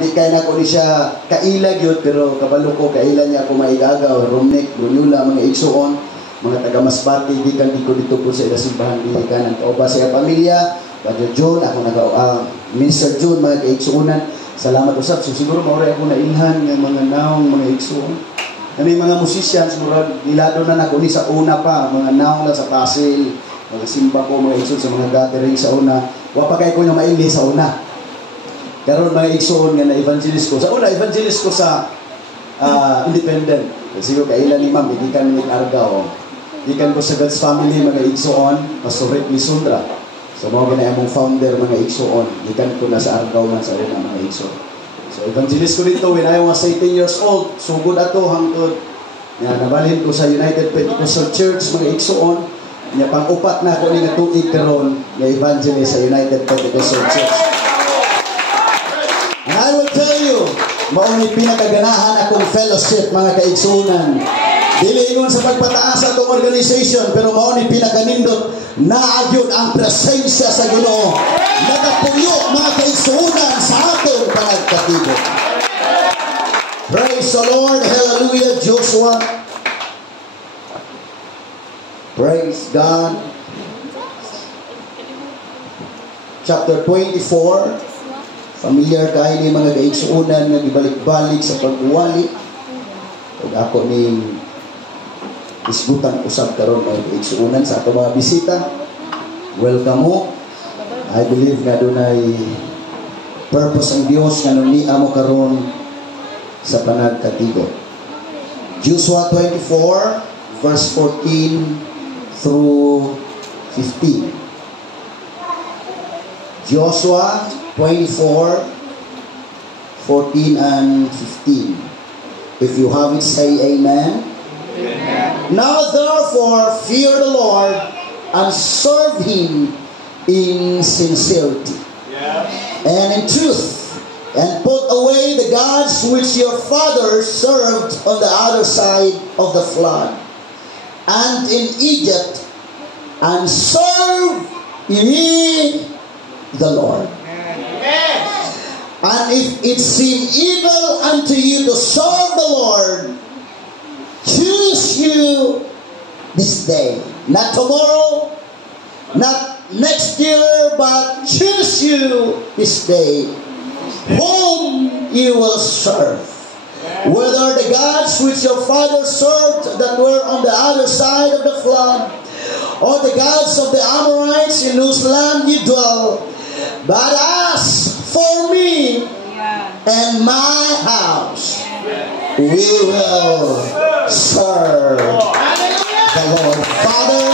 di kay na ko ni siya kailag yun, pero kabalo ko kailan niya ako maigagaw, Romnek, Brunula, mga igsuon, mga taga Masbati, gikan di ko dito po sa ilasimbahan dilikan, ang kauba sa pamilya, Brother John, ako Minister John, mga kaigsuunan, salamat usap. So siguro maura ako nailhan ng mga naong mga igsuon. Na may mga musicians, nilado na ako ni sa una pa, mga naong lang sa Pasig, mga simba ko, mga igsuon sa mga gathering sa una. Wapagay ko niya maili sa una. Karon mga igsuon nga na evangelist ko. Sa una, evangelist ko sa independent. Kasi ko kailan ni ma'am, hindi ka ni Argao. Ikan ko sa God's Family, mga igsuon, Pastor Rick Lisundra. So mga ganaya mong founder, mga igsuon. Ikan ko na sa Argao man sa rin mga igsuon. So evangelist ko dito when I was 18 years old. Sugod ato hangtod. Nabalhin ko sa United Pentecostal Church, mga igsuon. Pang-upat na ako ni nga tuig karon nga evangelist sa United Pentecostal Church. And I will tell you, maunay pinakaganahan akong fellowship, mga kaigsuunan. Dili ingon sa pagpataas sa itong organization, pero maunay pinakanindot na agyod ang presensya sa Ginoo. Nagapuyo, mga kaigsuunan, sa atong panagkatibo. Praise the Lord. Hallelujah. Joshua. Praise God. Chapter 24. Familiar kayo ni mga kaigsuunan nga gibalik-balik sa pagwali. Pag ako ni isgutan usab karon mga kaigsuunan sa ato mga bisita. Welcome mo. I believe nga dunay purpose ang Dios nga nung niya mo karon sa panagkatigo. Joshua 24 verse 14 through 15. Joshua 24, 14 and 15. If you have it, say amen. Amen. Now therefore fear the Lord and serve Him in sincerity and in truth, and put away the gods which your fathers served on the other side of the flood and in Egypt, and serve ye the Lord. And if it seem evil unto you to serve the Lord, choose you this day. Not tomorrow, not next year, but choose you this day whom you will serve. Whether the gods which your fathers served that were on the other side of the flood, or the gods of the Amorites in whose land you dwell. But as for me and my house, we will serve the Lord. Father,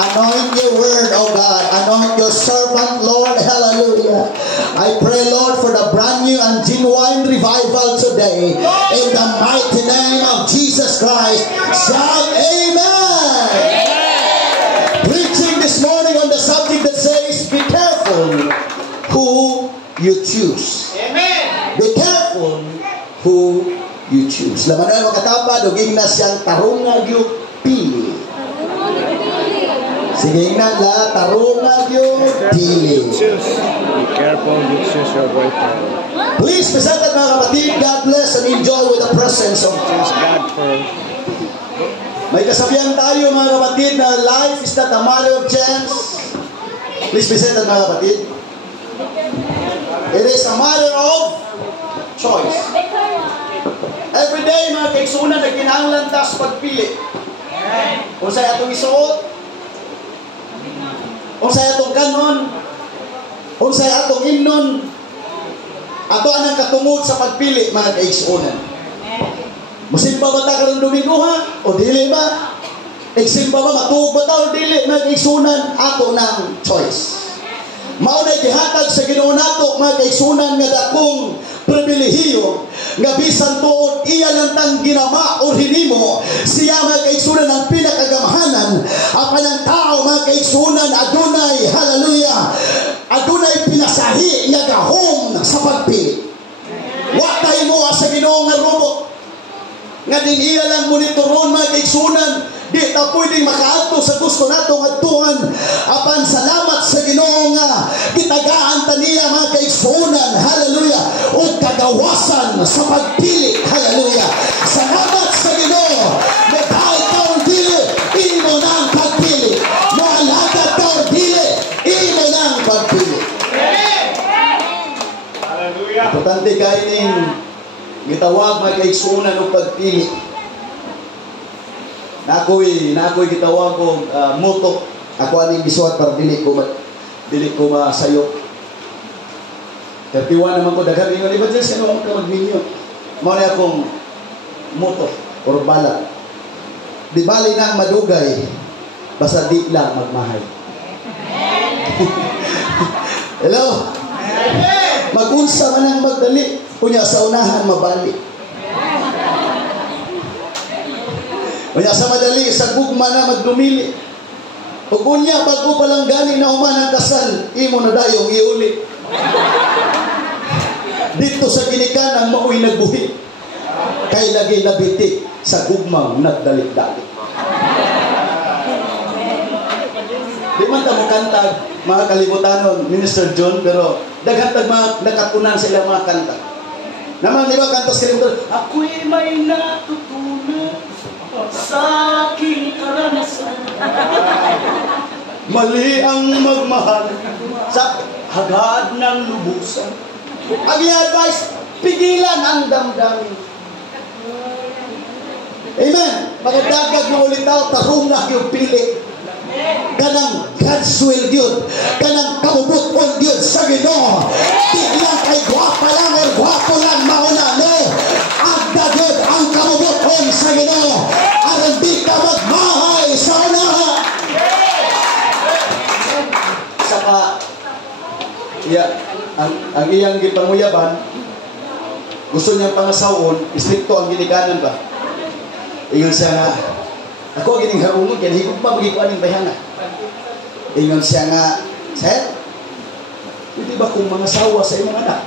anoint your word, oh God. Anoint your servant, Lord. Hallelujah. I pray, Lord, for the brand new and genuine revival today. In the mighty name of Jesus Christ. Shout amen. Preaching this morning on the subject that says, be careful who you choose. Amen. Be careful who you choose. Laman na mga katapa, duging na siyang tarunga yung pili. Sige na la, tarunga yung pili. Be careful, you choose your right path. Please, presented mga kapatid, God bless and enjoy with the presence of God first. May kasabihan tayo mga kapatid na life is not a matter of chance. Please present mga kapatid. It is a matter of choice. Every day mga kaigsuunan na kinahanglan tas pagpili. Kung sa'yo atong isuot, kung sa'yo atong kanon, kung sa'yo atong himnon, ato anang katungod sa pagpili mga kaigsuunan. Musimba ba ta karong Domingo ha? O dili ba? Igsimba ba matuog ba ta o dili? Mga kaigsuunan, ato ng choice. Maunay gihatag sa Ginoo nato mga kaigsuunan nga dakong pribilehiyo nga bisan tuod iya lang tang ginama o hinimo siya mga kaigsuunan ang pinakagamhanan apan ang tao mga kaigsuunan adunay hallelujah adunay pinasahi nga gahom sa pagpili. Wa tay mo sa Ginoo nga robot nga din iya lang monitoron mga kaigsuunan. Di ta pwedeng makaadto sa gusto natong adtuan apan salamat sa Ginoo nga gitagaan ta niya mga kaigsuunan hallelujah ug kagawasan sa pagpili. Hallelujah. Salamat sa Ginoo. Dahil taong dili, imo na ang pagpili. Maalagad taong dili, imo na ang pagpili. Hallelujah. Importante kayo ning gitawag mga kaigsuunan o pagpili. Nakoy gitawag ko moto. Ako aning gisuat para dili ko masayo. 31 naman ko daghan ingon evangelist kano ka magminyo. Mao na akong moto or bala. Di bali na madugay basta di lang magmahay. Hello. Magunsa man ang magdali kunya sa unahan mabali. Kunya sa madali sa gugma na magdumili. Ug unya bago pa lang gani na human ang kasal, imo na dayong iuli. Dito sa ginikanan mao'y nagbuhi. Kay lagi nabiti sa gugmang nagdalik-dalik. Di man ta mo kanta mga kalibutanon, Minister John, pero daghan tag mga nakatunan sa ilang mga kanta. Naman di ba kanta sa kalibutan, ako'y may natutunan sa aking karanasan. Mali ang magmahal sa hagad ng lubusan. Ang i-advise, pigilan ang damdamin. Amen. Magdagag mo ulit daw, tarong na yung pili. Kanang God's will yun. Kanang kamubuton yun sa Ginoo. Di lang kay gwapa lang or gwapo lang mauna. No. Agda yun ang kamubuton sa Ginoo. Aron di ka magmahay sa unaha. Saka, ang iyang gipanguyaban, gusto niyang pangasawon, istrikto ang ginikanan ba? Ingon siya nga, ako gining harungon, kaya higog pa magikuan ng bayana. Ingon siya nga, Sir, hindi ba kung mga sawa sa imong anak?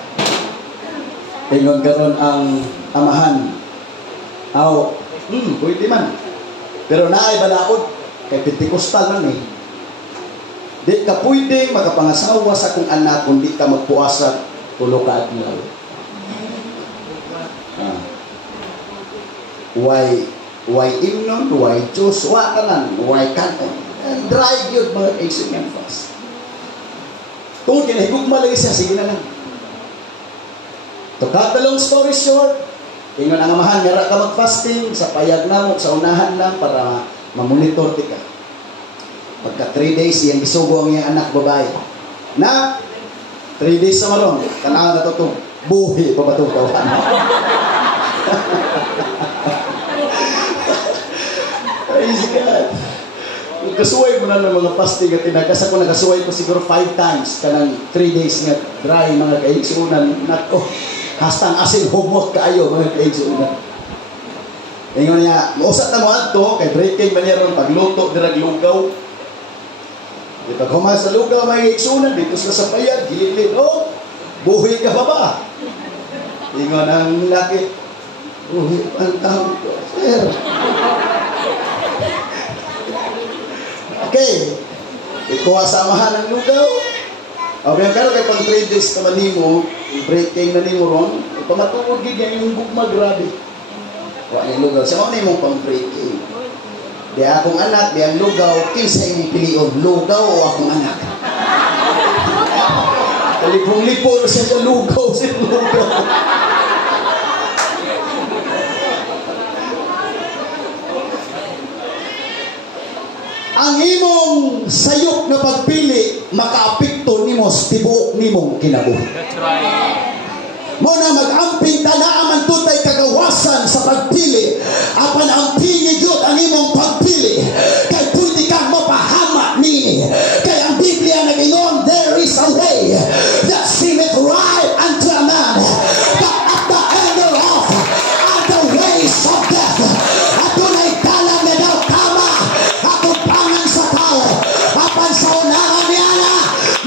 Ingon karon ang amahan, pwede man. Pero naay balaod, kay Pentecostal man eh. Di ka pwede makapangasawa sa kung anak kung di ka magpuasa tulo ka adlaw. Why imnon, why Diyos, wa kanan, why kanon. Dry yun mga exit and fast. Tungkol kinahigog malay siya, sige na lang. To cut the long story short, ingon ang amahan, nira ka mag-fasting, sa payag na mo, sa unahan lang para mamonitor di ka. Pagka 3 days, iyang isugo ang iyang anak babae. Na, 3 days sa maron, tanaw na to itong buhi pa ba itong kawan. Praise God. Kasuway mo na ng mga fasting at tinagas ako, nagasuway ko siguro 5 times kanang 3 days nga dry mga kaigsunan. Nako, hastang asin humot kaayo mga kaigsunan. Ingon niya, mausap na mo ato, kay breaking maniron, pagluto, dirag lugaw. Di pag humas sa lugaw, may kaigsunan, dito sa payag, gilid, buhi ka ba ba? Ingon ang laki, buhi ang taong ko, sir. Okay. Ikuha samahan ng lugaw. Okay, pero kay pang 3 days naman nimo, breaking na nimo ron, pamatungod gid yung gugma grabe. Wa ni lugaw. Sa mga nimo pang breaking. Di akong anak, di ang lugaw, kinsa imong pilion, lugaw o akong anak. Kalipong-lipol siya sa lugaw, sa lugaw. Ang imong sayop na pagpili makaapekto nimo sa tibuok nimong kinabuhi. That's right. Mo na mag-amping tanaaman tutay kagawasan sa pagpili. Apan ang pili gyud ang imong pagpili. Kay pwede kang mapahama nini. Kay ang Biblia nag-ingon, there is a way that seemeth right unto a man, but at the end thereof are the ways of death. Adunay dalan na daw tama akupangan sa tao. Apan sa unahan niya na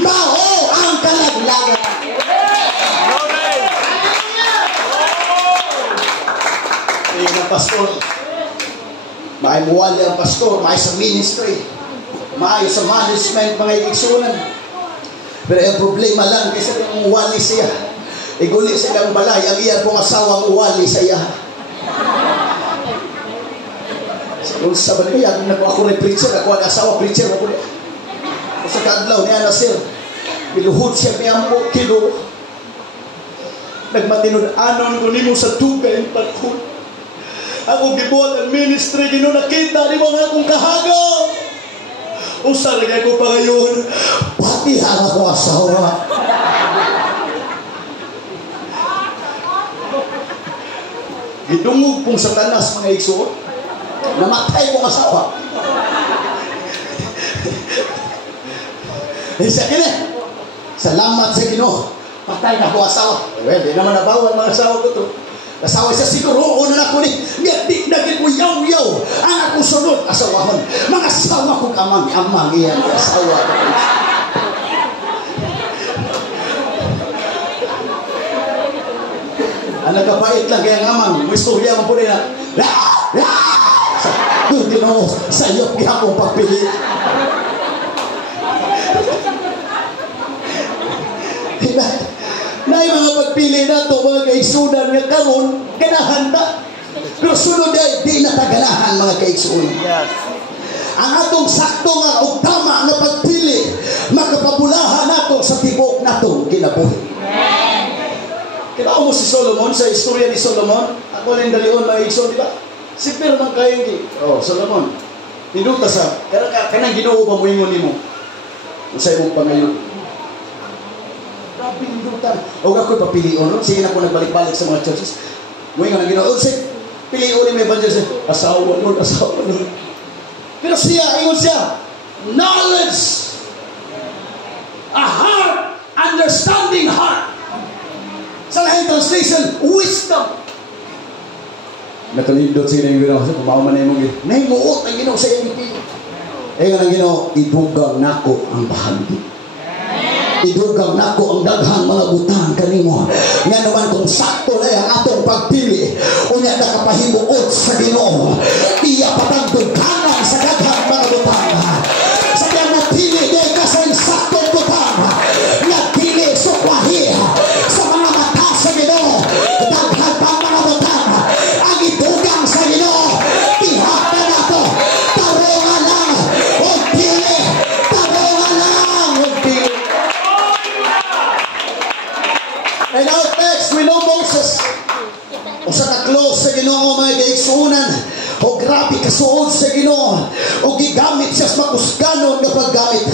mao ang kalaglagan. Pastor, maay muwali ang pastor, maay sa ministry, maay sa management, mga igsunan. Pero ang problema lang, kasi yung muwali siya, Iguli sa ilang balay, ang iyang kong asawang uwali sa iya. Kung sa balay, ako rin preacher, ako ang asawa preacher. Ako sa kadlaw niya na sir, biluhod siya miyampo, kilo. Nagmatinud-anon ko nimo sa tugay ang panahon. Ako gibuhat ang ministry, Ginoo, nakita ni mga akong kahagaw. Usa rin ako pa ngayon, pati ang ako asawa. Gidungog pong Satanas mga igsoon, namatay mong asawa. Isa kini, salamat sa Ginoo, patay na ko asawa. Well, di naman nabawan mga asawa ko to. Asawa siya siguro, una na ko ni, di naging ko yaw-yaw, ang akong sunod, asawahon. Mga asawa kong amang iyan, asawa ko. Ang nagkapait lang kaya ang amang, may istorya mo po rin na, Ginoo, sa iyo kaya akong pagpili. Na yung mga pagpili na ito, mga kaigsunan nga karon, ganahanda. Pero sunod ay di nataganahan mga kaigsunan. Yes. Ang atong sakto nga o tama nga pagpili, makapabulahan nato sa tibok nato kinabuhi. Kita mo si Solomon, sa istorya ni Solomon, ako rin dalion mga igsoon, di ba? Si Pero man kayong Solomon, ninuta sa, kanang Ginoo ba mo ingon mo? Sa imong pangayon. Grabe yung dutan. O ako'y papilion. Sige na po nagbalik-balik sa mga churches. Ngayon nga nang ginoon. Pilion ni may evangelist. Asawa nun, asawa nun. Pero siya, ingon siya, knowledge, a heart, understanding heart. Sa lahing translation, wisdom. Nakalindot siya na yung ginawa. Kumauman na yung mga ginawa. Nahimuot ang ginawa sa iyo. Eh nga nang ginawa, idugang nako ang bahagi. Idugang nako ang daghang mga butang kanimo. Nga naman kung sakto na ang atong pagpili, unya nakapahimuot sa Ginoo. Iya patagduganan sa daghang mga butang. Sa kaya mo pili, di ka sa saktong butang. Nagpili sukwahi sa mga mata sa Ginoo. Daghang pa mga butang. Ang idugang sa Ginoo, tihak na nato. Tarungan lang o pili. Tarungan lang o pili. And our text, we know Moses. O sa na-close sa Ginoo mga kaigsuunan. O grabe kasuod sa Ginoo. O gigamit siya sa makusganon na paggamit.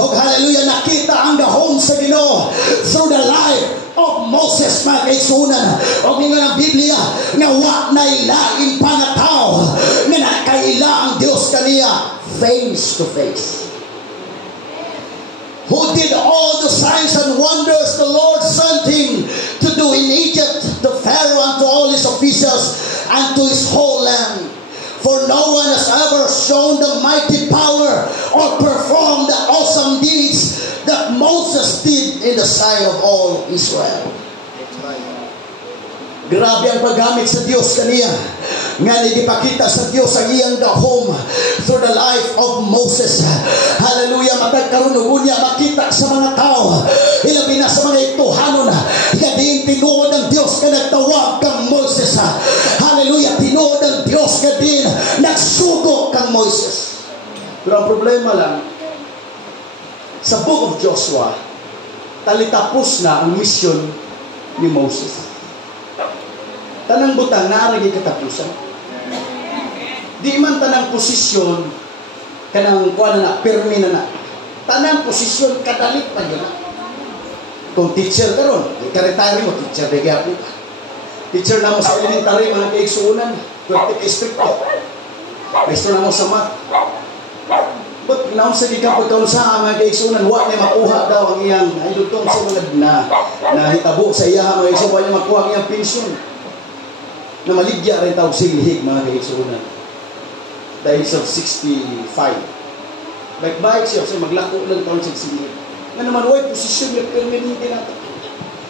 O hallelujah, nakita ang gahom sa Ginoo through the life of Moses mga kaigsuunan. O nga ng Biblia nga wa na ilain pa na tao nga nakaila ang Diyos kaniya face to face. Who did all the signs and wonders the Lord sent him to do in Egypt, to Pharaoh and to all his officials and to his whole land. For no one has ever shown the mighty power or performed the awesome deeds that Moses did in the sight of all Israel. Grabe ang paggamit sa Diyos kaniya. Nga nagipakita sa Diyos ang iyang gahom through the life of Moses. Hallelujah, matagkaroon niya makita sa mga tao. Ilabi na sa mga ituhanon. Kadiin tinuod ng Diyos ka nagtawag kang Moses. Hallelujah, tinuod ng Diyos ka din nagsugo kang Moses. Pero ang problema lang, sa Book of Joshua, talitapos na ang mission ni Moses. Tanang butang naaragi katapusan. Di man tanang posisyon kanang kuan na permi na. Tanang posisyon kadalit pa yun. Kung teacher karon, ikaretary mo teacher bigyan mo. Teacher na mo sa elementary mga kaigsuunan, kwerte strict. Maestro na mo sa math. But naon sa gikan pagkaon sa mga kaigsuunan, wa na makuha daw ang iyang ay dutong sa mga na hitabo sa iya mga kaigsuunan, wa niya makuha ang iyang pensyon. Na maligya rin tawag silihig mga kaigsuunan. Dahil sa 65. Baik-baik siya, so maglako lang taon sa silihig. Nga naman, why posisyon yung permanente natin?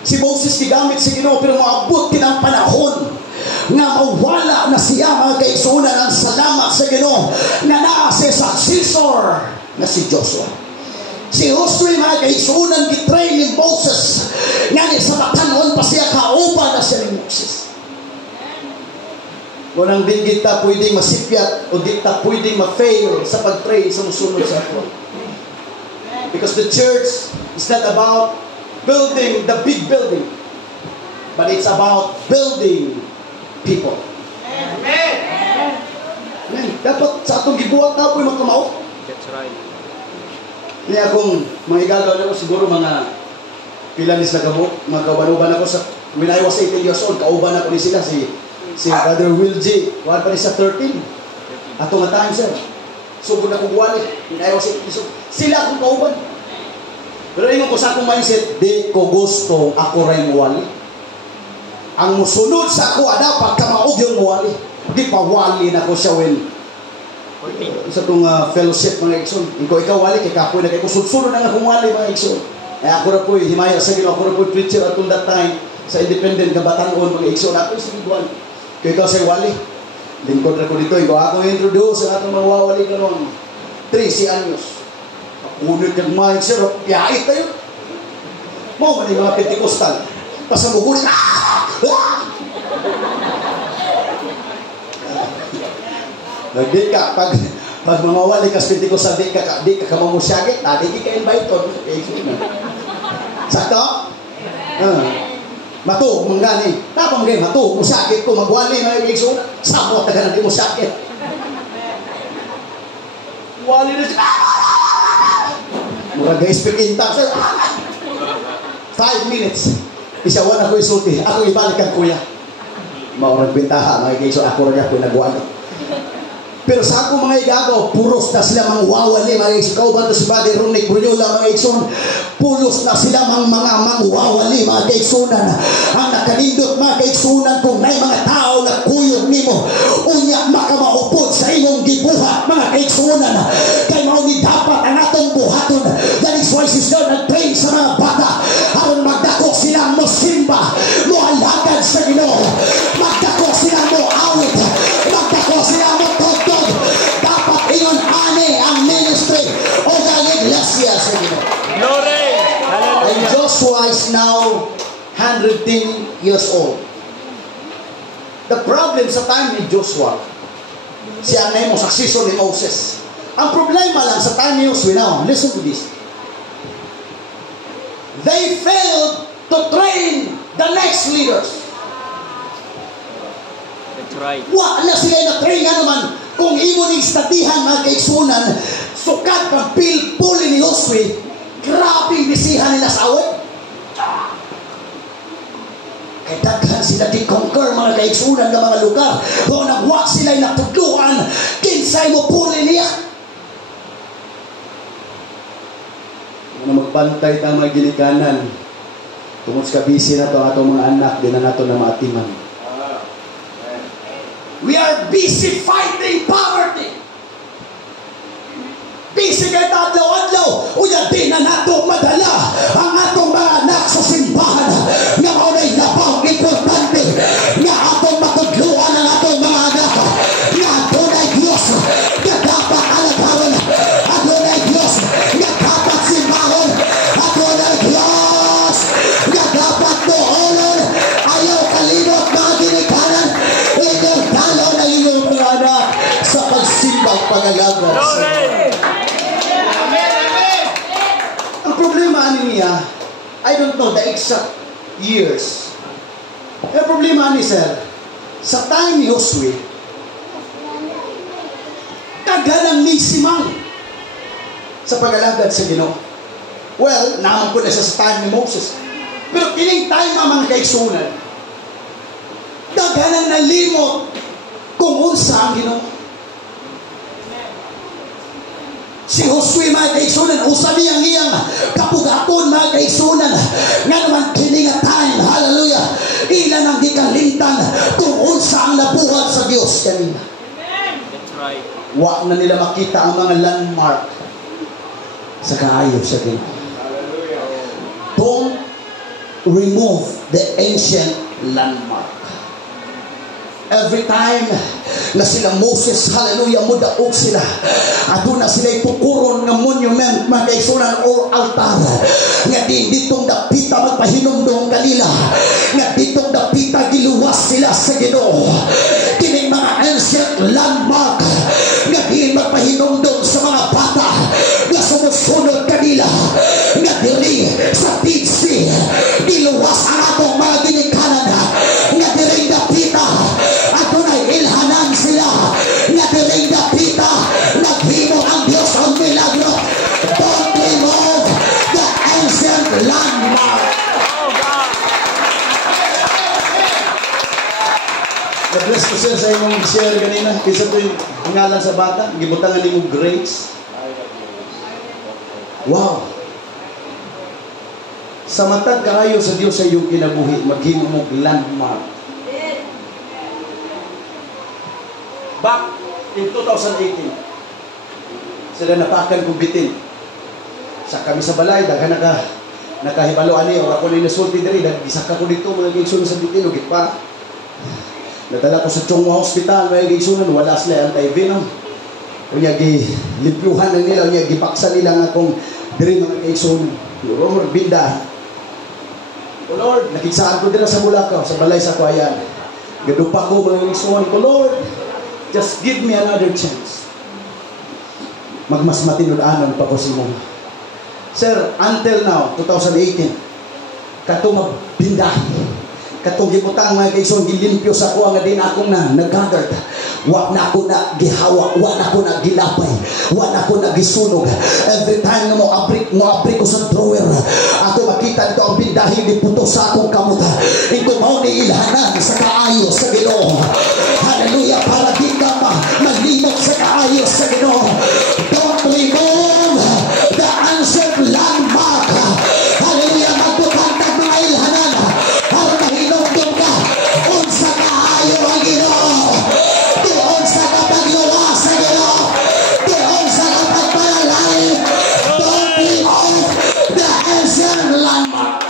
Si Moses gigamit sa Ginoo, pero maabot kinang panahon nga mawala na siya mga kaigsuunan ang salamat sa Ginoo na naa sa successor na si Joshua. Si Josue mga kaigsunan gitrain ni Moses. Ngani sa batanon pa siya kauban na siya ni Moses. Kunang di kita pwedeng masipyat o di kita pwedeng ma-fail sa pag-train sa musunod sa ako. Because the church is not about building the big building, but it's about building people. Amen. Amen. Dapat sa atong gibuhat na po'y magkamao. That's right. Kaya kung mga igagaw na ko, siguro mga pilanis na kamo, mga kauban-uban ako sa, when I was 18 years old, kauban ako ni sila, si Brother Will J. Kuhan pa rin sa 13. Ato nga time, sir. Sugod na kong buwan eh. When I was 18 years old. Sila akong kauban. Pero ingon ko sa akong mindset, di ko gusto ako rin muwali. Ang musunod sa ako, dapat kamaog yung muwali. Di pa wali na ko siya when sa itong fellowship mga ikson. Ikaw wali, kay kapoy na kayo. Sunod na nga kumwali mga ikson. Eh ako na po'y himaya sa Ginoo, ako na po'y preacher atong that time sa independent na Batanon mga ikson. Ako yung siniguan. Kaya ikaw sa'yo wali. Lingkod na ko dito. Ikaw ako introduce sa atong mga wawali ka noong 13 anyos. Unod kang mindset, yait tayo. Mo man yung mga Pentecostal. Pasamugunin. Di ka, pag mga wali kas Pentecostal, di ka kamamusyagit, di ka invite on. Sakto? Matu, manggani. Tapang gay, matu, musyagit ko, magwali na yung ikso. Sabot na ka na di musyagit. Wali na siya. Mura guys, speak in tongues. 5 minutes. Isawan ako isulti. Ako ibalik ang kuya. Maurang bintaha, mga ikso, ako rin ako nagwali. Pero sa akong mga igagaw, puros na sila mga wawali, mga ikso. Kauban to si Brother Ronick Brunyola, mga ikson. Pulos na sila mga wawali, mga kaiksunan. Ang nakanindot, mga kaiksunan, kung may mga tao na kuyog nimo, unya makamaupod sa imong gibuhat, mga kaiksunan. Kay mauni dapat ang atong buhaton. That is why sister nag-train sa mga bata. Aron magdako sila mo simba, mo alagad sa Ginoo. Magdako sila mo awit. Magdako sila mo totod. Dapat ingon ani ang ministry o ang iglesia sa Ginoo. Glory! Hallelujah! And Joshua is now 110 years old. The problem sa time ni Joshua, siya na yung successor ni Moses. Ang problema lang sa time ni Joshua now, listen to this. They failed to train the next leaders. That's right. Wala sila na-train nga naman kung imo ning stadihan mga kaigsunan, sukat pang pilpuli ni Joshua, grabe bisihan nila sa awit. Kaya daghan sila di-conquer mga kaigsunan ng mga lugar. Kung nagwa sila'y natudluan, kinsay mo puli niya. Kung magbantay tang mga ginikanan, tungod sa kabisi na ito ang atong mga anak, din na nato na maatiman. We are busy fighting poverty. Busy kayo adlaw-adlaw. Uya din na nato madala ang atong mga anak sa simbahan. Nga maunay na pang importante. Nga atong matudluan ang atong mga anak. Nga atong ay Diyos. Nga dapat alagawan. Atong ay Diyos. Nga dapat simbahon. Atong ay Diyos. Nga dapat noonan. Ayaw kalimot mga ginikanan. Inyong dalaw na inyong mga anak sa pagsimbang pagalagas. Ang problema niya, I don't know the exact years. Ang problema ni sir, sa time ni Joshua, taganang misimang sa pag-alagad sa Ginoo. Well, naman ko na siya sa time ni Moses. Pero kining time ang mga kaigsunan, taganang nalimot kung unsa ang Ginoo. Si Joshua mga kaigsunan, usa niyang iyang kapugaton mga kaigsunan, nga naman kini nga time, hallelujah, ilan ang gikalimtan kung unsa ang nabuhat sa Dios kanina. That's right. Wa na nila makita ang mga landmark sa kaayo sa Ginoo. Don't remove the ancient landmark. every time na sila Moses, hallelujah, mudaog sila. Ato na sila itukuron ng monument, mga kaigsunan, or altar. Nga ditong dapita magpahinumdong kalila. Nga ditong dapita giluwas sila sa Ginoo. Kining mga ancient landmark nga di magpahinumdong sa mga bata nga sumusunod kanila. Nga diri sa Dead Sea, giluwas ang atong mga ginikanan. Nga diri dapita, ato na ilhanan sila. Nga diri dapita, naghimo ang Diyos ang milagro. Don't remove the ancient landmark. Na-bless ko siya sa inyong share kanina. Kisa ko yung pangalan sa bata, gibutangan ni mo Grace. Wow! Sa matag kaayo sa Diyos sa iyong kinabuhi, maghimo mo landmark. Back in 2018, sila napakan kong bitin. Sa kami sa balay, daghan nakahibalo ani, o ako na inasulti diri, nagisaka ko dito, mga gigsunan sa bitin, o pa. Nadala ko sa Chongwa Hospital, mga gigsunan, wala sila anti-venom. Unya gilimpyuhan na nila, unya gipaksa nila nga kung diri mga gigsunan. Lord, binda. O Lord, nakiksaan ko dira sa Bulacau, sa balay sa Kuayan. Gadupa ko mga gigsunan ko, Lord, just give me another chance. Magmas matinud-anon pa ko si mo. Sir, until now, 2018, katong magbindahi. Katong gibutang mga kaigsoon, gilimpyo sa kuha nga din akong nag-gathered. Wa na ako na gihawa, wa na ako na gilapay, wa na ako na gisunog. Every time na mo abrik ko sa drawer, ako makita dito ang bindahi di puto sa akong kamot. Ito mao ni ilhanan sa kaayo sa Ginoo. Hallelujah, para di ka malimot sa kaayo sa Ginoo. Don't remove the ancient landmark. Hallelujah, magpupantag mga ilhanan. Para mahinugdom ka, unsa kaayo ang Ginoo. Doon sa kapagluwas sa Ginoo. Doon sa kapagpalalain. Don't remove the ancient landmark.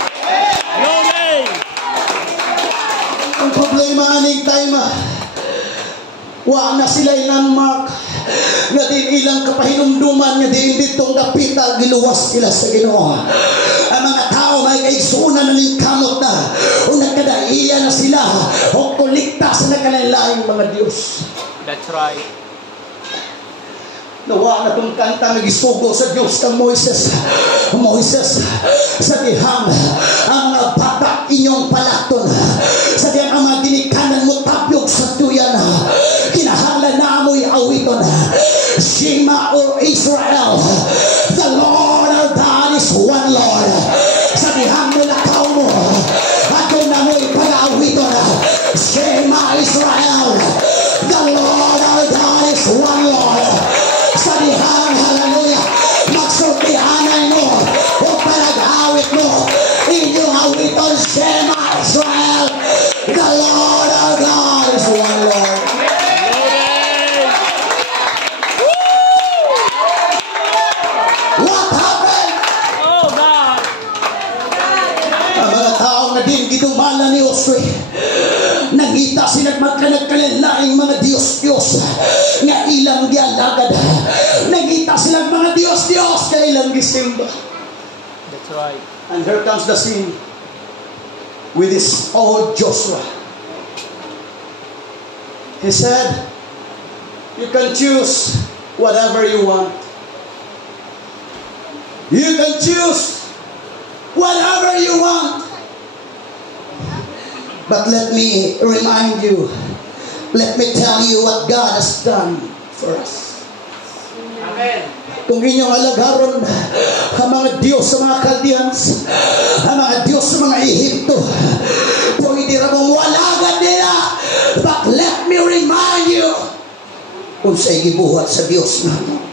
Ang problema aning time, wa na sila landmark. Nga din ilang kapahinumduman, nga din ditong dapita, giluwas sila sa Ginoo. Ang mga tao may kaigsunan na ning kamot na, o nagkadaiya na sila, o kulikta sa nagkalain mga Diyos. That's right. Nawa na itong kanta nagisugo sa Diyos kang Moises. Moises, sa dihang ang mga bata inyong palakton, sa dihang ang mga ginikanan mo tapyog sa tuyan, kinahanglan na amoy awiton. Shema, O Israel, the Lord our God is one Lord. Sa dihang nilakaw mo, ato na mo'y pag-awiton. Shema Israel, the Lord our God is one Lord. Sa dihang, hallelujah, magsultihanay mo o panag-awit mo, inyong awiton. Shema Israel, the Lord our God is one Lord. What happened? Oh God! Ang mga taong na din gidumala ni Josue, nangita silang magkanagkalalaing mga Diyos-Diyos nga ilang gialagad. Nangita silang mga Diyos-Diyos nga ilang gisimba. That's right. And here comes the scene with this old Joshua. He said, you can choose whatever you want. You can choose whatever you want. But let me remind you, let me tell you what God has done for us. Amen. Kung inyong alagaron ang mga Diyos sa mga Chaldeans, ang mga Diyos sa mga Ehipto, pwede ramong walagan nila. But let me remind you, kung sa'y gibuhat sa Diyos naman.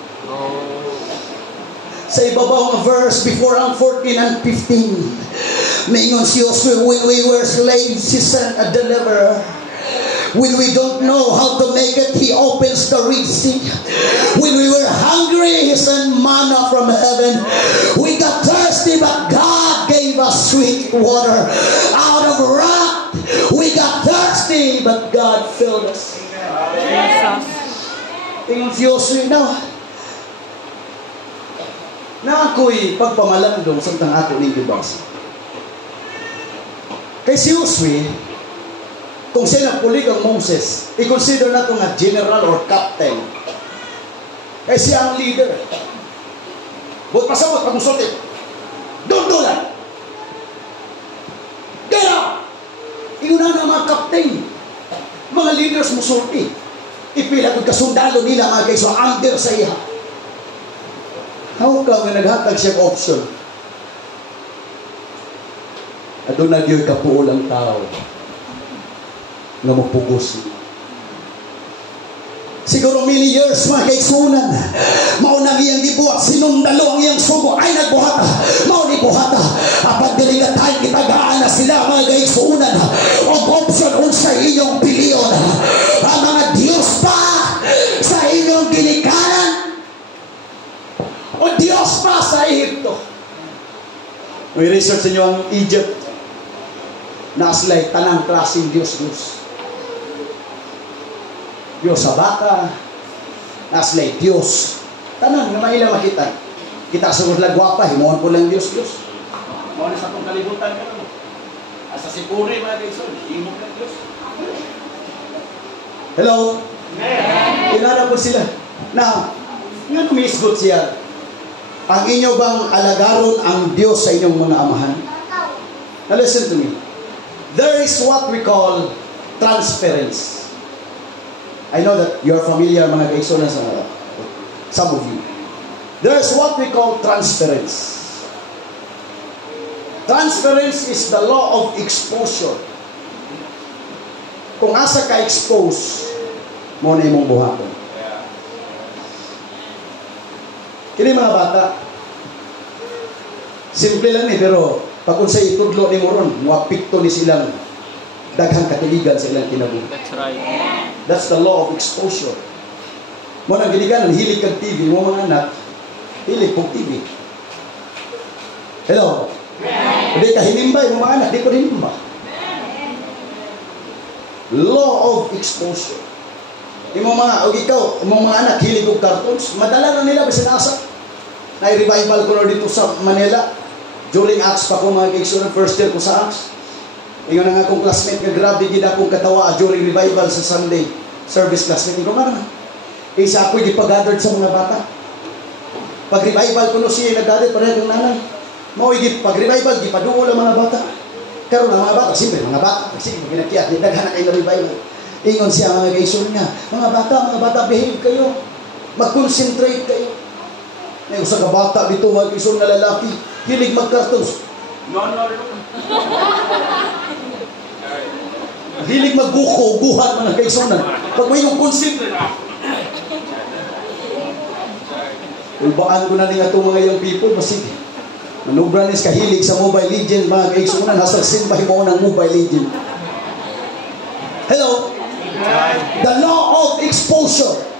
Sa ibabaw ng verse before ang 14 and 15, maingon si Joshua, when we were slaves, He sent a deliverer. When we don't know how to make it, He opens the Red Sea. When we were hungry, He sent manna from heaven. We got thirsty, but God gave us sweet water out of rock. We got thirsty, thirsty, but God filled us. Jesus. Tingnan si Joshua na. Na ako'y pagpamalandong samtang ako ninyo basa. Kay si Joshua, kung siya napulig ang Moses, i-consider na ito nga general or captain. Kaya siya ang leader. Buot pasabot, pag-usultin. Doon lang. Kaya, iuna na mga captain, mga leaders musulti. Ipila kung kasundalo nila mga kayso under sa iha. How come na naghatag siyang option? At doon nagyo'y kapuulang tao na mapugos niya. Siguro many years mga kaigsunan, maunang iyang gibuhat, sinundalo ang iyang sugo, ay nagbuhat, mauni buhat, apag diligat tayo kitagaan na sila mga kaigsunan, o option sa inyong piliyon, ang mga Diyos pa sa inyong ginikanan, o Diyos pa sa Egypto. May research niyo ang Egypt, na sila'y tanang klaseng Diyos. Diyos sa baka, naslay Diyos. Tanang na maila makita. Kita sa mga gwapa, himuhan po lang Diyos. Himuhan sa itong kalibutan ka naman. Asa si Puri, mga kaisun, himuhan lang Diyos. Hello? Kinala po sila. Now, nga kumisgot siya. Ang inyo bang alagaron ang Diyos sa inyong mga amahan? Now listen to me. There is what we call transference. I know that you're familiar mga kaigsunan sa some of you. There's what we call transference. Transference is the law of exposure. Kung asa ka expose, mo na imong buhaton. Kini mga bata, simple lang pero pag kung sa itudlo ni Moron, muapikto ni silang daghang katiligan sa ilang kinabuhi. That's right. That's the law of exposure. Mo nang giniganan, hilig kag TV, mo mga anak, hilig pong TV. Hello? Hindi ka hinimbay, mo mga anak, di ko hinimba. Law of exposure. Imo mga, o ikaw, mo mga anak, hilig og cartoons, madala na nila, bisan asa. Na-revival ko na dito sa Manila. During Acts pa ko mga kaigsunan, first year ko sa Acts. Ingon na nga akong classmate nga grabe gid akong katawa during revival sa Sunday service classmate. Ingon na isa ako'y gipag-gathered sa mga bata. Pag revival ko no siya nag-gather pareha ng nanay. Mauy pag revival gipaduol ang mga bata. Karon ang mga bata, siyempre mga bata, sige ginakiyat ni daghan na kayo revival. Ingon siya mga kaigsoon nga, mga bata, behave kayo. Mag-concentrate kayo. May usa ka bata bito mga kaigsoon na lalaki, hilig mag-cartoons. No. Hilig magbuko, buhat mga kaigsunan. Pag may yung concept, ulbaan ko na rin itong mga young people, masig. Manubranis kahilig sa Mobile Legends, mga kaigsunan, hasag simbahin mo ng Mobile Legends. Hello? The law of exposure.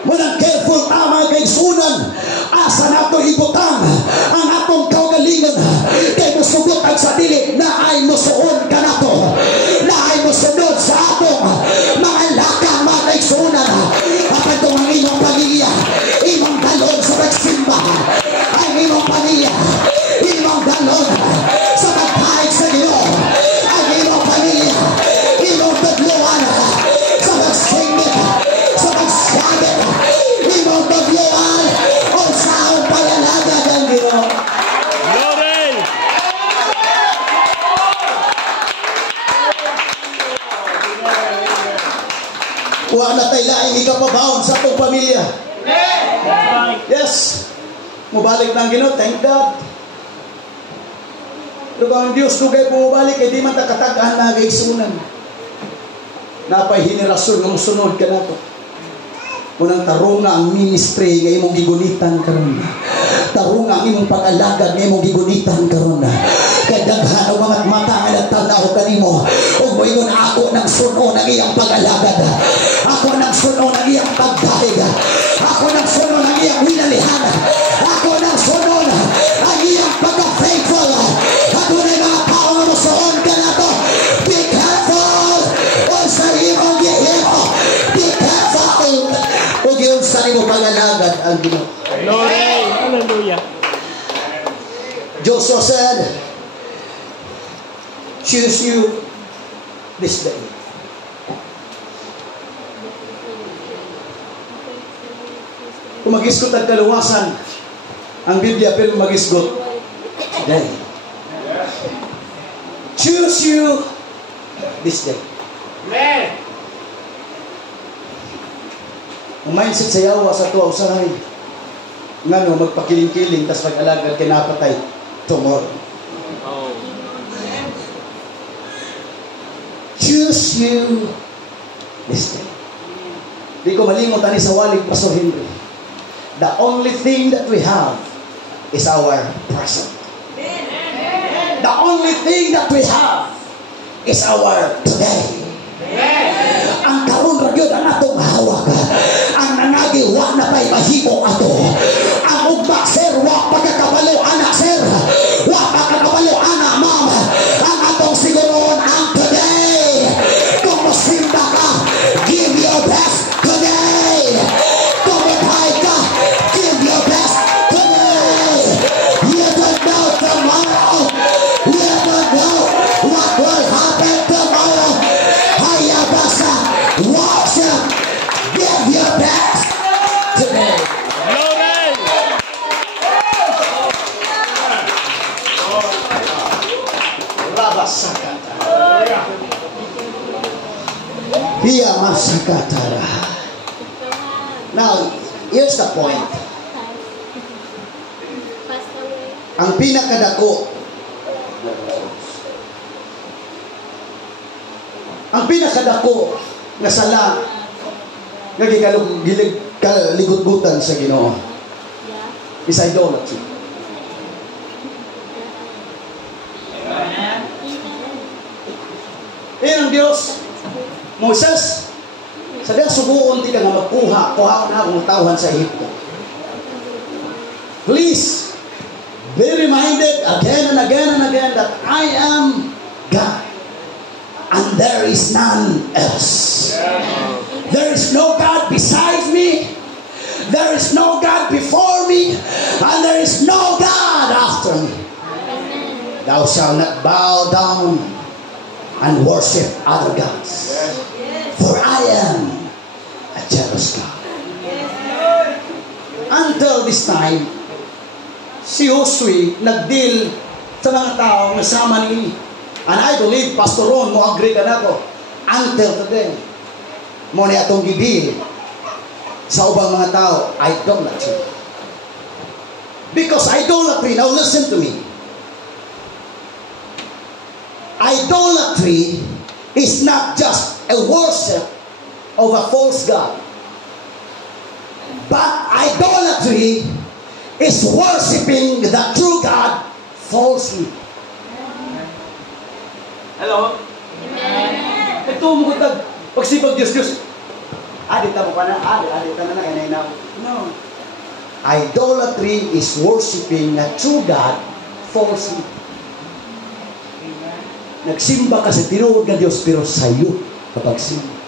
Munang careful tama kay sunan asa nato ibutang ang atong kaugalingon kay musugot ang sa dili na ay musuon kanato na ay musunod sa atong mga lakang mga kay sunan apan itong ang imong pamilya imong dalon sa pagsimba ang imong pamilya imong dalon sa pagkaig sa Ginoo ang imong pamilya imong pagluan sa pagsingit sa pagsagit imong pagluan o sa ang palalaga ng Ginoo. Glory! Kuha na tayo laing ikapabaon sa itong pamilya. Yes. Mubalik ng Ginoo, thank God. Pero ang Diyos nugay pumubalik, eh di man takatagahan na gaisunan. Napay henerasyon ng sunod ka na to. Unang tarunga ang ministry nga imong gigunitan karon. Tarunga ang imong pag-alagad nga imong gigunitan karon. Kay daghan og mga mata nga nagtanaw kanimo ug moingon ako nang suno ng iyang pag-alagad. Ako nang suno ng iyang pagdaig. Ako nang suno ng iyang winalihan. Ako nang suno ang iyang pagka-faithful. Adunay mga tao nga musuon ka na to. Be careful ang Ginoo. Glory. Hallelujah. Joshua said, choose you this day. Kung mag-isgot ang kaluwasan, ang Biblia, pero mag-isgot today. Choose you this day. Amen. Ang mindset sa yawa sa tuwa usahay. Nga no, magpakiling-kiling, tas mag-alagad kinapatay tomorrow. Oh. Choose you this day. Di ko malimot ani sa walig, Pastor Henry. The only thing that we have is our present. The only thing that we have is our today. Ang karon ra gyud ang atong hawak. Ang nangagi wa na pay mahimo ato. Ang ugma sir wa pagkakabalo anak sir. Wa pagkakabalo anak mom. Ang atong siguron ang today. Kung musimba ka, give your best today. Kung maghay ka, give your best today. You don't know tomorrow. You don't know what will happen tomorrow. Haya basta, worship, give your best today. Glory. Rabasakata. Hiya masakatara. Now, here's the point. Ang pinakadako, nga sala nga giligud-gutan sa Ginoo is idolatry. Ang Dios, Moses, sa diya subuon ti ka nga magkuha na akong tawhan sa Egypto. Please be reminded again and again and again that I am God and there is none else. There is no God beside me. There is no God before me, and there is no God after me. Thou shalt not bow down and worship other gods, for I am a jealous God. Until this time, si Josue nagdeal sa mga tao na sama ni, and I believe Pastor Ron mo agree ka na ko, until today mo na atong gidil sa ubang mga tao, idolatry. Because idolatry, now listen to me, idolatry is not just a worship of a false god, but idolatry is worshiping the true God falsely. Hello? Amen. Ito mo kutag pagsipag Diyos. Adita mo pa na, adita na kanay na. No. Idolatry is worshiping the true God falsely. Nagsimba ka sa tinuod ng Diyos pero sayo kapag simba.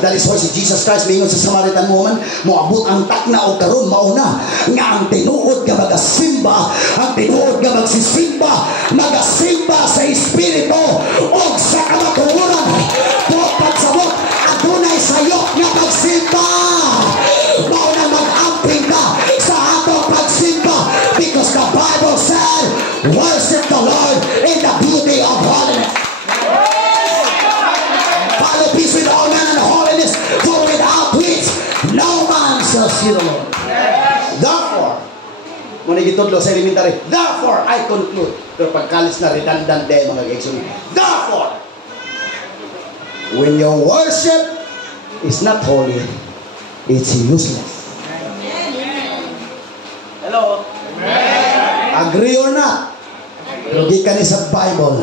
That is why si Jesus Christ mingon sa Samaritan woman, moabot ang takna o karon mauna nga ang tinuod ka magasimba, ang tinuod ka magsisimba, magasimba sa Espiritu o sa kamatuoran. Dapat sabot adunay sayop nga pagsimba. Mauna mag-amping ka sa atong pagsimba, because the Bible said, worship the Lord in the beauty of holiness. Follow peace with all men and holiness, for without which no man shall see the Lord. Therefore, muna gitudlo sa elementary, therefore I conclude, pero pagkalis na redundant day mga kaigsoon. Therefore, when your worship is not holy, it's useless. Hello? Agree or not? Hindi ka ni sa Bible.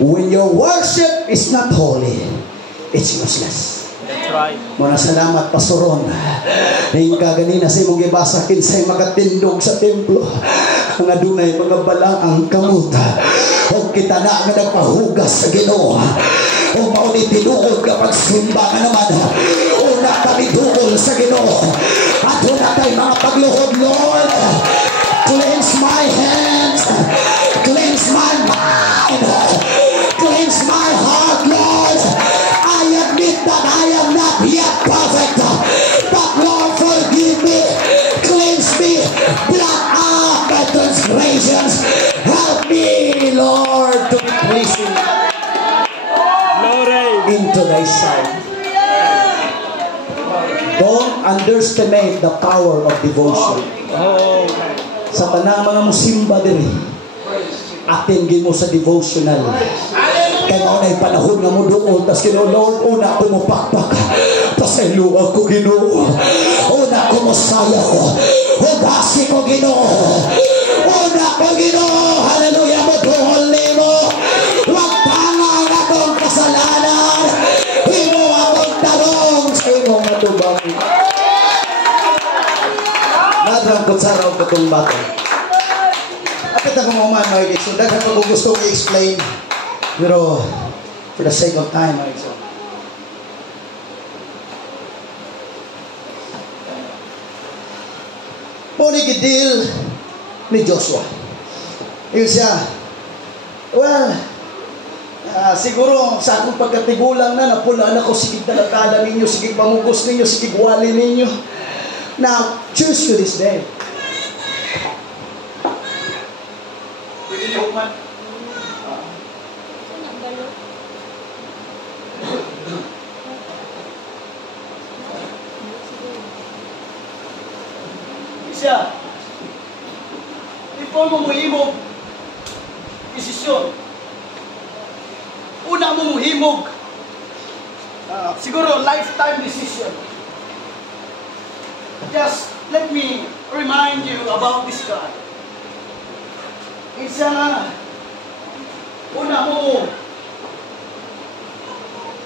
When your worship is not holy, it's useless. That's right. Muna salamat, Pastoron. Hingga ganina sa imong gibasa kinsay magatindog sa templo. Ang adunay mga balang ang kamuta. O kita na nga nagpahugas sa Ginoo. O mauni tinuod ka pagsimba nga naman. O na kami dungol sa Ginoo. Ato na kay mga pagluhod, Lord. Cleanse my hands. Cleanse my mind. Cleanse my heart, Lord. I admit that I am not yet perfect. But Lord, forgive me. Cleanse me. Blot out my transgressions. Help me, Lord, to be pleasing into thy sight. Don't underestimate the power of devotion. Sa tanang mga musimba diri, attendin mo sa devotional. Kaya maunay panahon nga mo doon, tas Ginoo, Lord, una ko mo pakpak, pasayluag ko Ginoo, una ko mo saya ko, hugasi ko Ginoo, una ko Ginoo, hallelujah mo doon nimo, wag tangang akong kasalanan, himo akong tarong sa imong matubang. Nadrang kutsara o katong bata. Apit na kumaman, mga kaiso. Daghan ko gusto kong i-explain. Pero, for the sake of time, mga kaiso. Muna gidil ni Joshua. Yung siya, well, siguro sa akong pagkatigulang na, napulaan ako, sige talakada ninyo, sige pamugos ninyo, sige wali ninyo. Now, choose to this day. Pwede niyo man. Siya, before mo muhimog desisyon, una mo muhimog siguro lifetime decision. Just let me remind you about this guy. It's una mo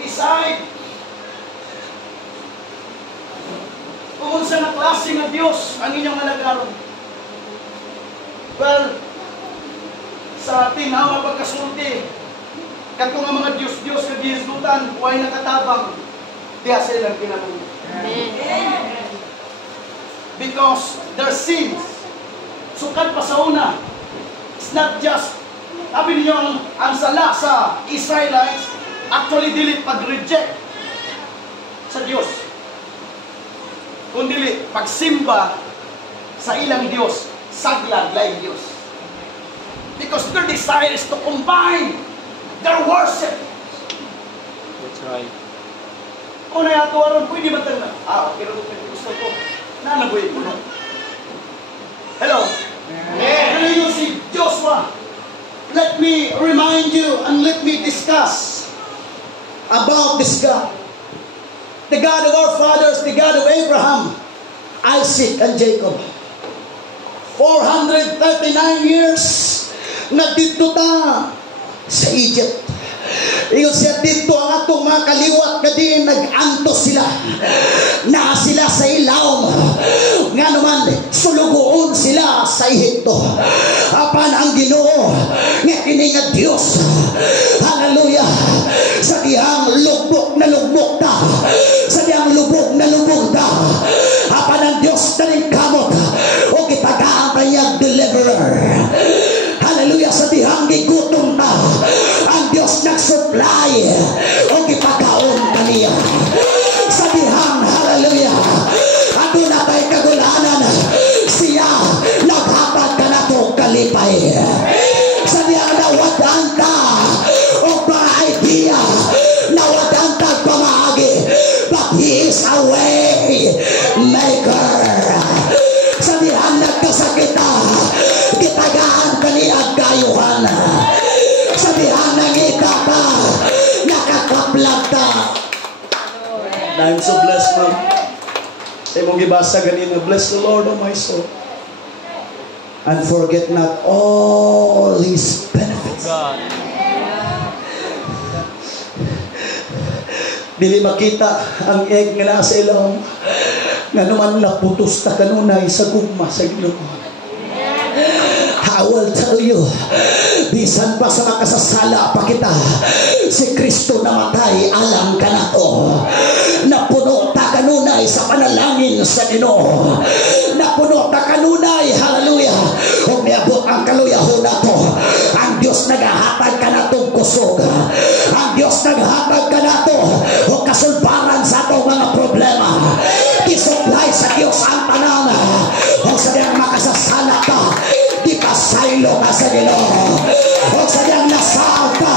decide kung sa na klase nga Diyos ang inyong alagaron. Well, sa tinawa pagkasulti, kato nga mga Diyos-Diyos nga gihisgutan, huwag nakatabang, diya silang kinabungo. Because their sins, sukat pa sa una, it's not just, sabi niyo, ang sala sa Israelites, actually dili pag-reject sa Diyos. Kundi pagsimba sa ilang Diyos, saglag laing Diyos. Because their desire is to combine their worship. That's right. Kung nayatuwaran, pwede ba tayo na? Okay, gusto ko. Nanaboy ko no? Hello? Hello you si Joshua. Let me remind you and let me discuss about this God. The God of our fathers, the God of Abraham, Isaac, and Jacob. 439 years nagdito ta sa Egypt. Iyon siya dito ang atong mga kaliwat na din nag-antos sila na sila sa ilawom nga naman sulugoon sila sa Ehipto. Apan ang Ginoo nga kini nga Dios, hallelujah, sa dihang lubog na lubog ta, sa dihang lubog na lubog ta, apan ang Dios taning kamot o kitagaan kayang deliverer. Hallelujah, sa dihang gigutom ta, ang Diyos nag-supply o gipakaon kaniya. Sa dihang, hallelujah, ando na kay kagulanan, siya naghatag ka na to kalipay. Sa dihang nawadan ta o mga idea, nawadan ta pamahagi, but He is a way maker. Sa dihang nagkasakita, kitagaan kaniya gayuhan. Sa dihang nangita ka, nakakaplag ka. I'm so blessed, ma'am. Sa imong gibasa ganina, bless the Lord of my soul, and forget not all His benefits. God. Dili makita ang egg nga nasa ilong, nga naman naputos ta kanunay sa gugma sa Ginoo. I will tell you, bisan pa sa makasasala pa kita, si Kristo namatay, alam ka na to. Napuno ta kanunay kanunay sa panalangin sa Ginoo. Napuno ta kanunay, hallelujah. Kung miabot ang kaluyahon nato, ang Dios nagahatag ka natong kusog. Ang Dios nagahatag ka nato o kasulbaran sa atong mga problema. Isupply sa Dios ang tanan. O sa diyang makasasala ka, di pasaylo ka sa Ginoo. O sa diyang nasal ka,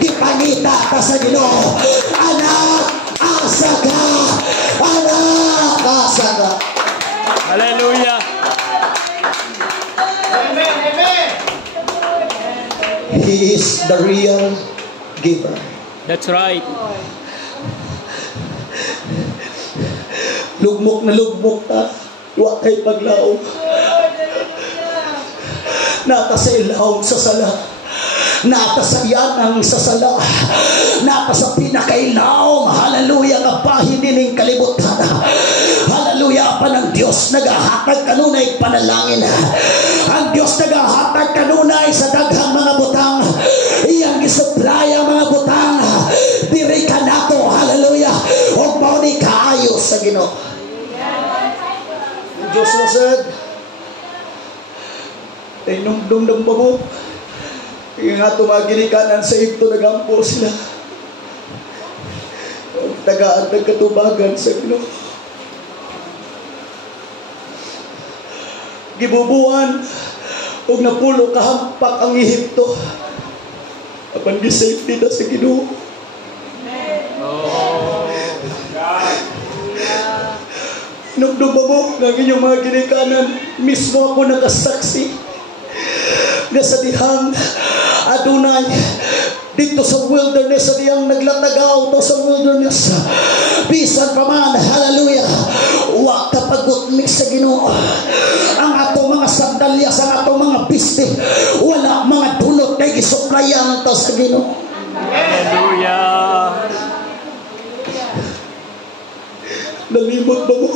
di pangita ka sa Ginoo. Anak, asa ka. Anak, asa ka. Hallelujah. Amen, amen. He is the real giver. That's right. Lugmok na lugmok ta, wa kay paglaom. Nata sa ilawom sa sala, nata sa yanang sa sala, nata sa pinakailawom, hallelujah, nga bahin nining kalibutan. Hallelujah, pa ng Diyos nagahatag kanunay panalangin. Ang Diyos nagahatag kanunay sa daghang mga butang. Iyang gisupply ang mga butang. Diri ka nato, hallelujah. O mao ni kaayo sa Ginoo. Diyos wasad. Ay nung pa mo. Kaya nga tumagilikanan sa ito, nagampo sila. Tagaan nagkatubagan sa Ginoo. Gibubuan o napulo kahampak ang Ehipto. Apan gi-safety na sa Ginoo. Nugdugba mo ng inyong mga ginikanan, mismo ako nakasaksi nga sa dihang adunay dito sa wilderness, sa dihang naglatagaw to sa wilderness, bisan pa man, hallelujah, wa kapagutmik sa Ginoo. Ang atong mga sandalyas, ang atong mga piste, wala mga dulot kay gisuplayan to sa Ginoo. Hallelujah. Nalimot ba mo?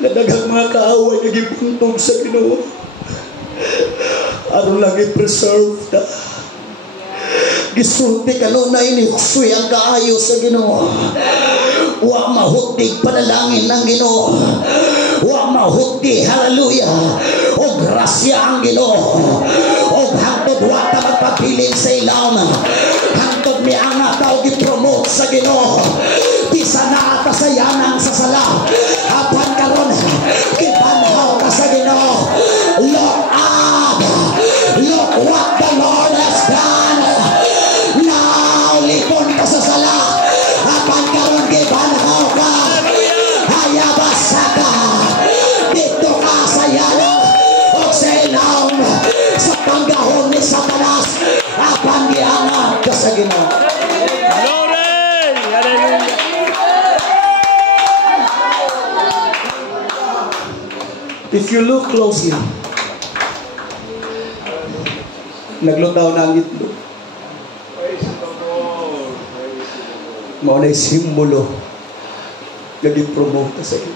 Nadaghang mga kaaway nagibuntog sa Ginoo. Ano lang i-preserve ta? Gisulti kanunay ni Josué ang kaayo sa Ginoo. Wa mahutig panalangin ng Ginoo. Wa mahuti, hallelujah. O grasya ang Ginoo. O hangtod wa ta magpabilin sa ilawom. Hangtod mi ang ataw gi-promote sa Ginoo. Bisa na ata sa yanang sa sala. Apan karon gibanhaw ka sa Ginoo. Look up. Look what the Lord has done. Now lipon ka sa sala. Apan karon gibanhaw ka. Hayabasa ka. Dito ka sa yanang o sa ilawom sa panggahon ni Satanas. Apan giangat ka sa Ginoo. Glory. Hallelujah. If you look closely, naglutaw na ang itlog. Mao na simbolo naging promote sa iyo.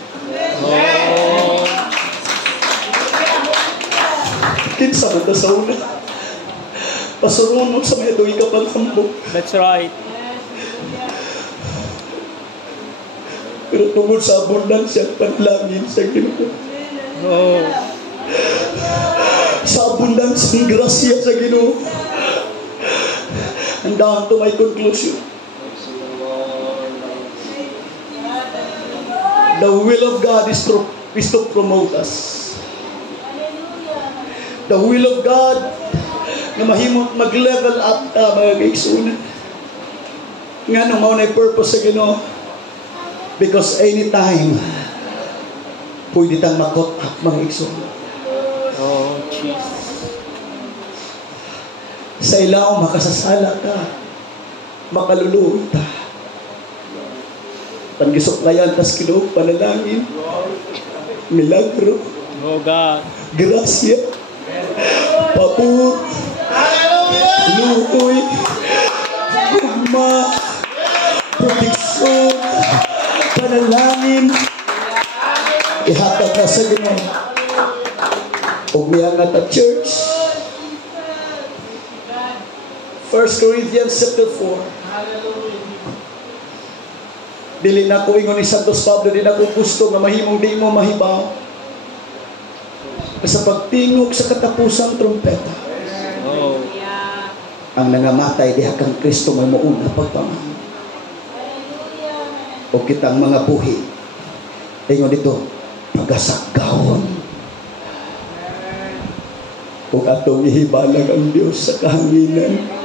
Kinsa man ta sa una. Pasurunod sa mga doy ka paghambo. That's right. Pero tungod sa abundansya panalangin sa Ginoo. Oh. Sa abundansya ng grasya sa Ginoo. And down to my conclusion. The will of God is to promote us. The will of God na mahimot mag-level up ta mga kaigsunan. Nga nung maunay purpose sa Ginoo. Because anytime pwede tang makot up mga kaigsunan. Oh, Jesus. Sa ilaw makasasala ka, makaluluwi ta. Pangisuklayan tas Ginoo panalangin, milagro, Oh, God. grasya, papur, lutoy, gugma, proteksyon, panalangin, ihatag na sa Ginoo. Ug miangat at church. 1 Corinthians chapter 4. Dili na ko ingon ni Santos Pablo, di na ko gusto nga mahimong di mo mahibaw. Sa pagtingog sa katapusang trumpeta, Oh. ang nangamatay diha kang Kristo may mauna pagpamahal. O kitang mga buhi, ingon dito, pagasagawon. Kung atong ihibalag ang Diyos sa kahanginan,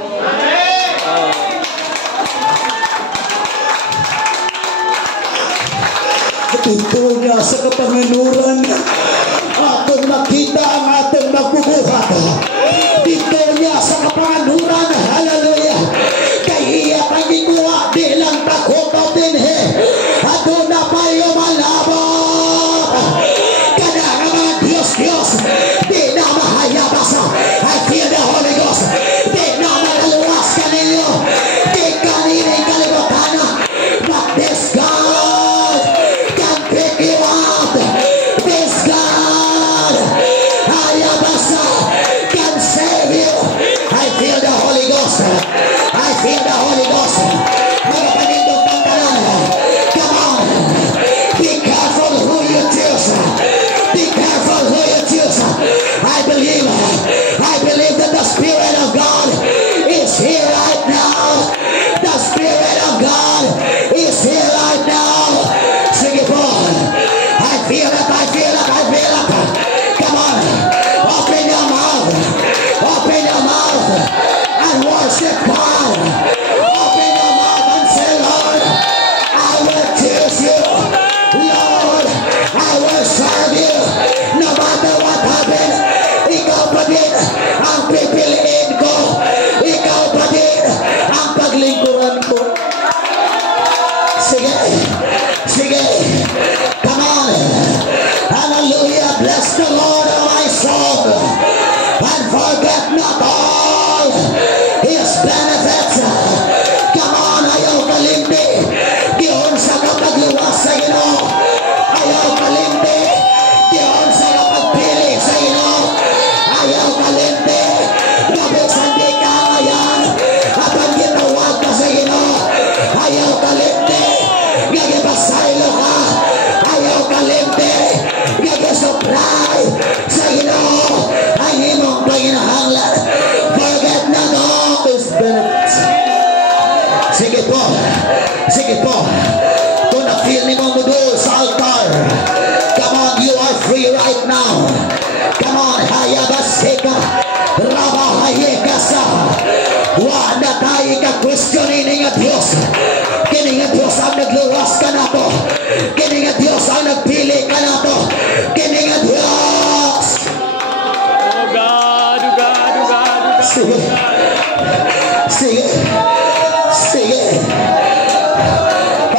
dito niya sa kapanganuran, atong makita ang atong magbubuhat. Dito niya sa kapanganuran, hallelujah, kay iya kang ginawa, di lang takot o dinhe, ato na payo malabot. Kada nga mga Diyos, di na mahayabasa. I feel the Holy Ghost. Di na malaluwas ka ninyo, di ka nining kalimutan. But this God can pick you up. This God, hayabasa, can save you. I feel the Holy Ghost. I feel the Holy Ghost. Mga panindong pangkalan, come on. Be careful who you choose. Be careful who you choose. I believe that the Spirit of God is here right now. The Spirit of God is here right now. Sige po. I feel it. Come on. Open your mouth. And worship God. Open your mouth and say, Lord, I will choose you. Lord, I will serve you. No matter what happens, ikaw pa din ang pipiliin ko. Ikaw pa din ang paglingkuran ko. Sige. Come on. Hallelujah. Bless the Lord, O my soul, and forget not all His benefits. Come on, ayaw kalimti. Diyon sa kapagluwas sa Ginoo. Ayaw kalimti. Diyon sa kapagpili sa Ginoo. Ayaw kalimti. Nabisan di ka ngayon at ang ginawag ka sa Ginoo. Ayaw kalimti. Gagipasaylo ka. Ayaw kalimti. Gagisupply sa Ginoo ang imong panginahanglan. Forget not all His benefits. Sige po. Kung na-feel ni mong mudul sa altar, come on, you are free right now. Come on, hayabasika, rabahayekasa. Wala tayo ka-questionin nga Diyos. Kini nga Diyos ang nagluwas ka na to. Kini nga Diyos ang nagpili ka na to. Kini nga Diyos. Oh God. Sige.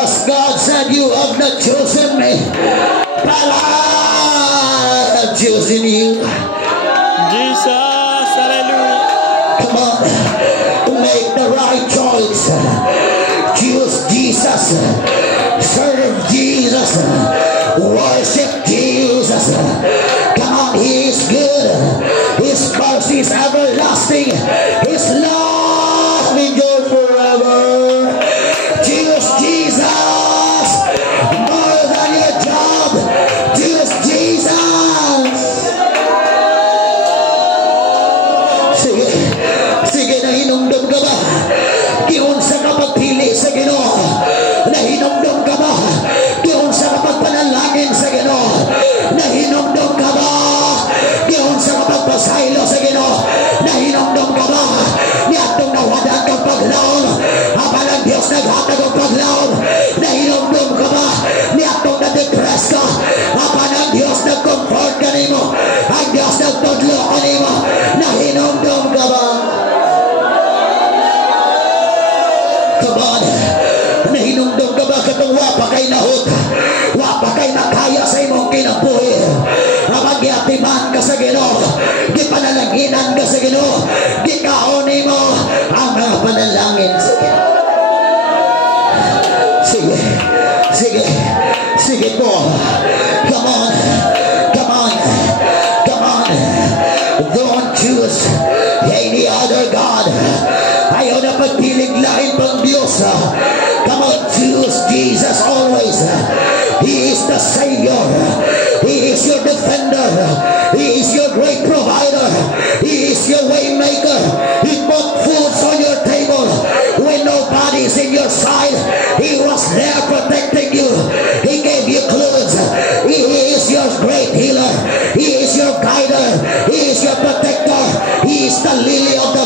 As God said, you have not chosen me, but I have chosen you. Jesus, hallelujah. Come on, make the right choice. Choose Jesus. Serve Jesus. Worship Jesus. Come on, He is good. His mercy is everlasting. His love endures forever. Choose Jesus more than your job. Choose Jesus. Sige, nahinumdum ka ba? Giunsa ka pagpili sa Ginoo. Nahinumdum ka ba? Giunsa ka pagpanalangin sa Ginoo. Nahinumdum ka ba? Giunsa ka pagpasaylo sa Ginoo. Nahinumdum ka ba? Niatong nawadan kang paglaon. Habang ang Diyos naghatag ang paglaon. Nahinumdum ka ba? Niatong na-depress ka. Habang ang Diyos nag-comfort ka nimo. Ang Diyos nagtudlo ka nimo. Nahinumdum ka ba? Come on. Nahinumdum ka ba katong wapa kay nahot? Wapa kay nakaya sa imong kinabuhi. Habang giatiman ka sa Ginoo. Gipanalaginan ka sa Ginoo. Gikaon mo ang mga panalangin sa Ginoo. Sige po. Come on. Don't choose any other God. Ayaw na pagpilig lain pang Diyos. Come on, choose Jesus. He is the Savior. He is your defender. He is your great provider. He is your way maker. He put foods on your table when nobody's in your side. He was there protecting you. He gave you clothes. He is your great healer. He is your guider. He is your protector. He is the lily of the